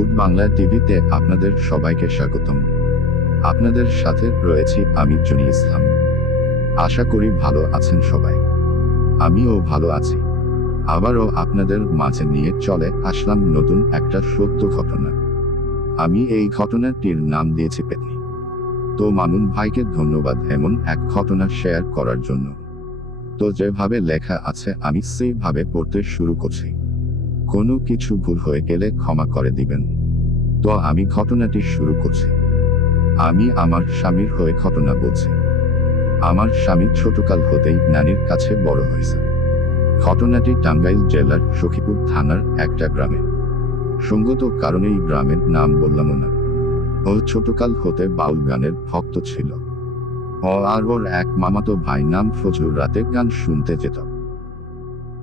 Good Bangla টিভিতে আপনাদের সবাইকে স্বাগতম। আপনাদের সাথে রয়েছি আমি জুনি ইসলাম। আশা করি ভালো আছেন সবাই। আমিও ভালো আছি। আবারও আপনাদের মাঝে নিয়ে চলে আসলাম নতুন একটা সত্য ঘটনা। আমি এই ঘটনাটির নাম দিয়েছি পেতনি। তো মামুন ভাইকে ধন্যবাদ এমন এক ঘটনা শেয়ার করার জন্য। তো যেভাবে লেখা আছে, আমি সেইভাবে পড়তে শুরু করছি। কোনো কিছু ভুল হয়ে গেলে ক্ষমা করে দিবেন। তো আমি ঘটনাটি শুরু করছি। আমি আমার স্বামীর হয়ে ঘটনা বলছি। আমার স্বামী ছোটকাল হতেই নানির কাছে বড় হয়েছে। ঘটনাটি টাঙ্গাইল জেলার সখীপুর থানার একটা গ্রামে। সঙ্গত কারণেই গ্রামের নাম বললাম না। ও ছোটকাল হতে বাউল গানের ভক্ত ছিল। ও আর ওর এক মামাতো ভাই নাম ফজলুর রাতে গান শুনতে যেত।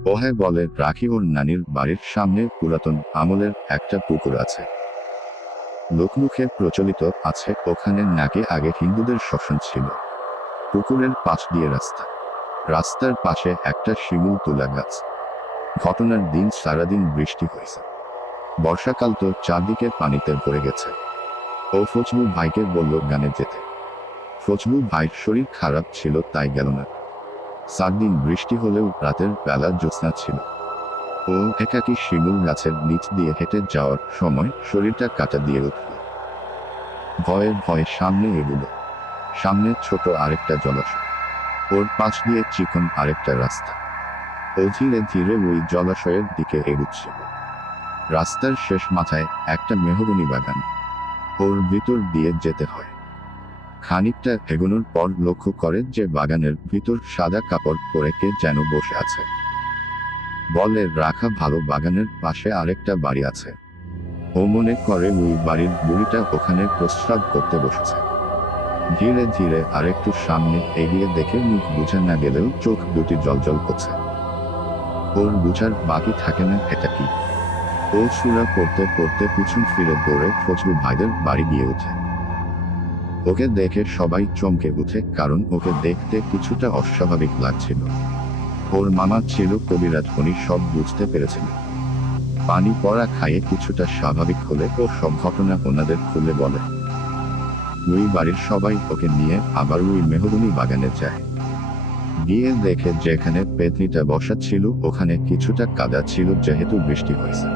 ওহে বলে, রাখি ওর নানির বাড়ির সামনে পুরাতন আমলের একটা পুকুর আছে। লোকমুখে প্রচলিত আছে, ওখানে নাকি আগে হিন্দুদের শাসন ছিল। পুকুরের পাশ দিয়ে রাস্তা। রাস্তার পাশে একটা শিমুল তুলা গাছ। ঘটনার দিন সারাদিন বৃষ্টি হয়েছে। বর্ষাকাল তো চারদিকে পানিতে ভরে গেছে। ও ফজলু ভাইকে বলল গানে যেতে। ফজলু ভাইয়ের শরীর খারাপ ছিল, তাই গেল না। চার দিন বৃষ্টি হলেও রাতের বেলা জ্যোৎস্না ছিল। ও একাকি শিমুল গাছের নিচ দিয়ে হেঁটে যাওয়ার সময় শরীরটা কাটা দিয়ে উঠল। ভয়ে ভয়ে সামনে এগুলো। সামনে ছোট আরেকটা জলাশয়। ওর পাশ দিয়ে চিকন আরেকটা রাস্তা। ও ধীরে ধীরে ওই জলাশয়ের দিকে এগুচ্ছিল। রাস্তার শেষ মাথায় একটা মেহগনি বাগান। ওর ভিতর দিয়ে যেতে হয়। খানিকটা এগোনোর পর লক্ষ্য করে যে বাগানের ভিতর সাদা কাপড় পরে কে যেন বসে আছে। বলে, রাখা ভালো, বাগানের পাশে আরেকটা বাড়ি আছে। ও মনে করে ওই বাড়ির বুড়িটা ওখানে প্রস্রাব করতে বসেছে। ধীরে ধীরে আরেকটু সামনে এগিয়ে দেখে মুখ বুঝে না গেলেও চোখ দুটি জলজল করছে। ওর বুঝার বাকি থাকে না, এটা কি? ও সুরা পড়তে পড়তে পিছন ফিরে দৌড়ে ফজলু ভাইদের বাড়ি গিয়ে ওঠে ওকে দেখে সবাই চমকে উঠে, কারণ ওকে দেখতে কিছুটা অস্বাভাবিক লাগছিল। ওর মামা ছিল কবিরাজ, উনি সব বুঝতে পেরেছিলেন পানি পড়া খাইয়ে কিছুটা স্বাভাবিক হলে ও সব ঘটনা ওনাদের খুলে বলে। ওই বাড়ির সবাই ওকে নিয়ে আবার ওই মেহগুনি বাগানে যায়। গিয়ে দেখে যেখানে পেতনিটা বসা ছিল, ওখানে কিছুটা কাদা ছিল যেহেতু বৃষ্টি হয়েছে।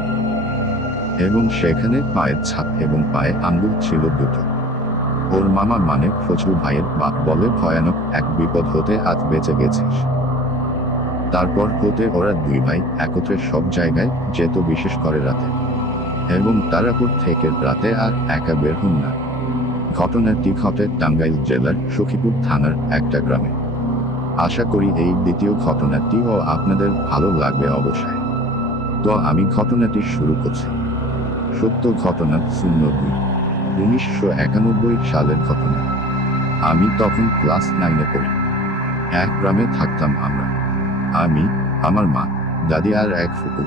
এবং সেখানে পায়ের ছাপ এবং পায়ে আঙ্গুল ছিল দুটো। ওর মামা মানে ফজলু ভাইয়ের বাপ বলে ভয়ানক এক বিপদ হতে আজ বেঁচে গেছিস। তারপর হতে ওরা দুই ভাই একত্রে সব জায়গায় যেত বিশেষ করে রাতে। এবং তারাপুর থেকে রাতে আর একা বের হন না। ঘটনাটি ঘটে টাঙ্গাইল জেলার সখীপুর থানার একটা গ্রামে। আশা করি এই দ্বিতীয় ঘটনাটিও আপনাদের ভালো লাগবে অবশ্যই। তো আমি ঘটনাটি শুরু করছি। সত্য ঘটনা শূন্য দুই। উনিশশো একানব্বই সালের ঘটনা। আমি তখন ক্লাস নাইনে পড়ি। এক গ্রামে থাকতাম আমরা। আমি, আমার মা, দাদি আর এক ফুকু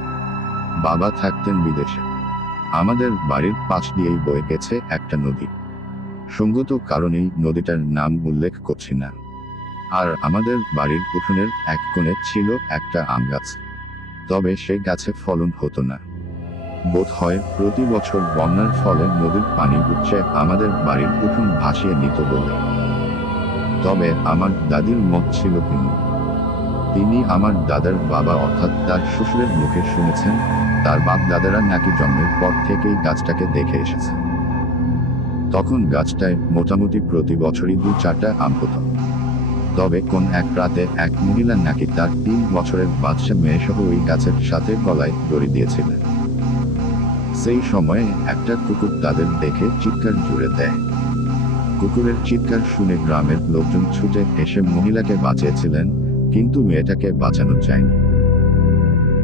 বাবা থাকতেন বিদেশে। আমাদের বাড়ির পাশ দিয়েই বয়ে গেছে একটা নদী। সঙ্গত কারণেই নদীটার নাম উল্লেখ করছি না। আর আমাদের বাড়ির উঠোনের এক কোণে ছিল একটা আম গাছ। তবে সেই গাছে ফলন হতো না। বোধ হয় প্রতি বছর বন্যার ফলে নদীর পানি উঠছে আমাদের বাড়ির উঠোন ভাসিয়ে নিত বলে। তবে আমার দাদির মত ছিল ভিন্ন তিনি আমার দাদার বাবা অর্থাৎ তার শ্বশুরের মুখে শুনেছেন, তার বাপ দাদারা নাকি জন্মের পর থেকেই গাছটাকে দেখে এসেছে তখন গাছটায় মোটামুটি প্রতি বছরই দু চারটা আম হতো। তবে কোন এক রাতে এক মহিলা নাকি তার তিন বছরের বাচ্চা মেয়েসহ ওই গাছের সাথে গলায় দড়ি দিয়েছিলেন। সেই সময়ে একটা কুকুর তাদের দেখে চিৎকার জুড়ে দেয়। কুকুরের চিৎকার শুনে গ্রামের লোকজন ছুটে এসে মহিলাকে বাঁচিয়েছিলেন, কিন্তু মেয়েটাকে বাঁচানো যায়নি।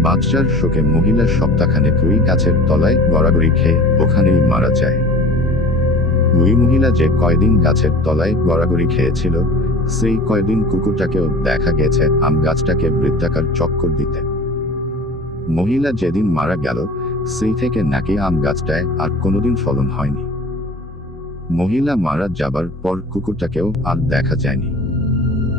বাচ্চার শোকে মহিলা সপ্তাহখানেক ওই গাছের তলায় গড়াগড়ি খেয়ে ওখানেই মারা যায়। ওই মহিলা যে কয়দিন গাছের তলায় গড়াগড়ি খেয়েছিল, সেই কয়দিন কুকুরটাকেও দেখা গেছে আম গাছটাকে বৃত্তাকার চক্কর দিতে। মহিলা যেদিন মারা গেল, সেই থেকে নাকি আম গাছটায় আর কোনোদিন ফলন হয়নি। মহিলা মারা যাবার পর কুকুরটাকেও আর দেখা যায়নি।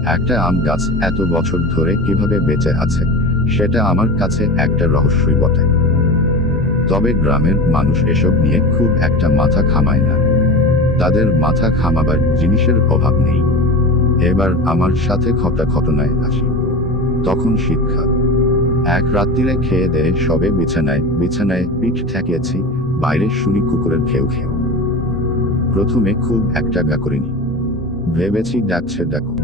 একটা আম গাছ এত বছর ধরে কীভাবে বেঁচে আছে, সেটা আমার কাছে একটা রহস্যই বটে। তবে গ্রামের মানুষ এসব নিয়ে খুব একটা মাথা খামায় না। তাদের মাথা খামাবার জিনিসের অভাব নেই। এবার আমার সাথে ঘটা ঘটনায় আসি। তখন শীতকাল। এক রাত্রিরে খেয়ে দেয়ে সবে বিছানায় বিছানায় পিঠ ঠেকিয়েছি, বাইরে শুনি কুকুরের খেউ খেউ। প্রথমে খুব একটা গা করিনি। ভেবেছি ডাকছে ডাকুক।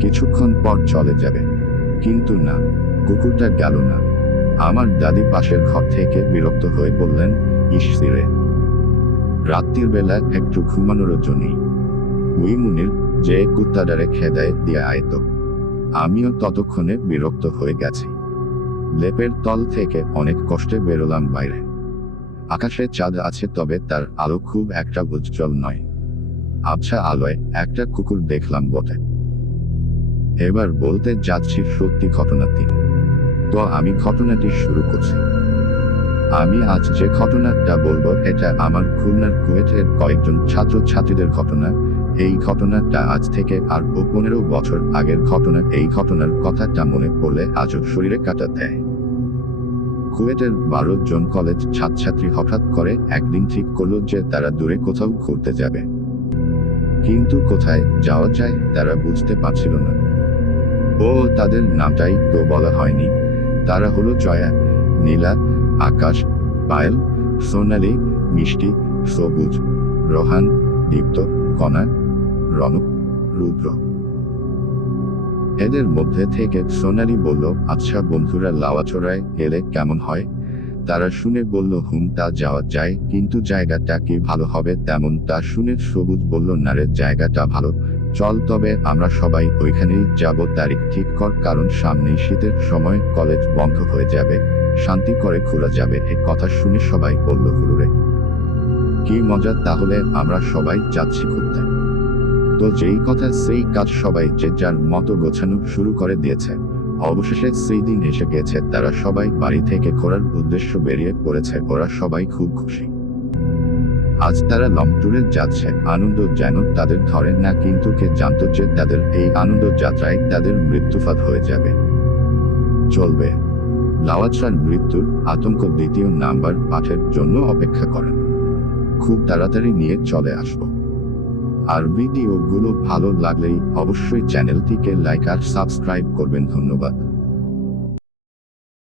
কিছুক্ষণ পর চলে যাবে। কিন্তু না, কুকুরটা গেল না। আমার দাদি পাশের ঘর থেকে বিরক্ত হয়ে বললেন ইসিরে রাত্রির বেলা একটু ঘুমানোর জন্যই উই মুনির যে কুত্তাডারে খেদায়, দিয়ে আয়ত আমিও ততক্ষণে বিরক্ত হয়ে গেছি। লেপের তল থেকে অনেক কষ্টে বেরোলাম বাইরে। আকাশে চাঁদ আছে তবে তার আলো খুব একটা উজ্জ্বল নয়। আবছা আলোয় একটা কুকুর দেখলাম বটে। এবার বলতে যাচ্ছি সত্যি ঘটনা তিন তো আমি ঘটনাটি শুরু করছি। আমি আজ যে ঘটনাটা বলব এটা আমার খুলনার কুয়েটের কয়েকজন ছাত্র ছাত্রীদের ঘটনা এই ঘটনাটা আজ থেকে আর ও পনেরো বছর আগের ঘটনা, এই ঘটনার কথাটা মনে পড়লে আজও শরীরে কাটা দেয়। কুয়েটের বারো জন কলেজ ছাত্রছাত্রী হঠাৎ করে একদিন ঠিক করল যে তারা দূরে কোথাও ঘুরতে যাবে। কিন্তু কোথায় যাওয়া যায় তারা বুঝতে পারছিল না। ও, তাদের নামটাই তো বলা হয়নি। তারা হলো জয়া, নীলা, আকাশ, পায়েল, সোনালি, মিষ্টি, সবুজ, রোহান, দীপ্ত, কণা রনক, রুদ্র। এদের মধ্যে থেকে সোনালি বলল আচ্ছা বন্ধুরা লাওয়াচড়ায় গেলে কেমন হয়? তারা শুনে বলল, হুম, তা যাওয়া যায়, কিন্তু জায়গাটা কি ভালো হবে? তেমন তা শুনে সবুজ বলল, না রে, জায়গাটা ভালো। চল তবে আমরা সবাই ওইখানেই যাব। তারিখ ঠিক কর, কারণ সামনেই শীতের সময় কলেজ বন্ধ হয়ে যাবে। শান্তি করে খোলা যাবে, এ কথা শুনে সবাই বলল, হুরুরে, কি মজা, তাহলে আমরা সবাই যাচ্ছি ঘুরতে। তো যেই কথা সেই কাজ সবাই যে যার মতো গোছানো শুরু করে দিয়েছে। অবশেষে সেই দিন এসে গেছে, তারা সবাই বাড়ি থেকে ঘোরার উদ্দেশ্য বেরিয়ে পড়েছে, ওরা সবাই খুব খুশি। আজ তারা লং ট্যুরে যাচ্ছে, আনন্দ যেন তাদের ধরে না, কিন্তু কে জানতো যে তাদের এই আনন্দ যাত্রায় তাদের মৃত্যুফাত হয়ে যাবে। চলবে। লাওয়াচরার মৃত্যুর আতঙ্ক দ্বিতীয় নাম্বার পাঠের জন্য অপেক্ষা করেন। খুব তাড়াতাড়ি নিয়ে চলে আসব। আর ভিডিওগুলো ভালো লাগলেই অবশ্যই চ্যানেলটিকে লাইক আর সাবস্ক্রাইব করবেন ধন্যবাদ।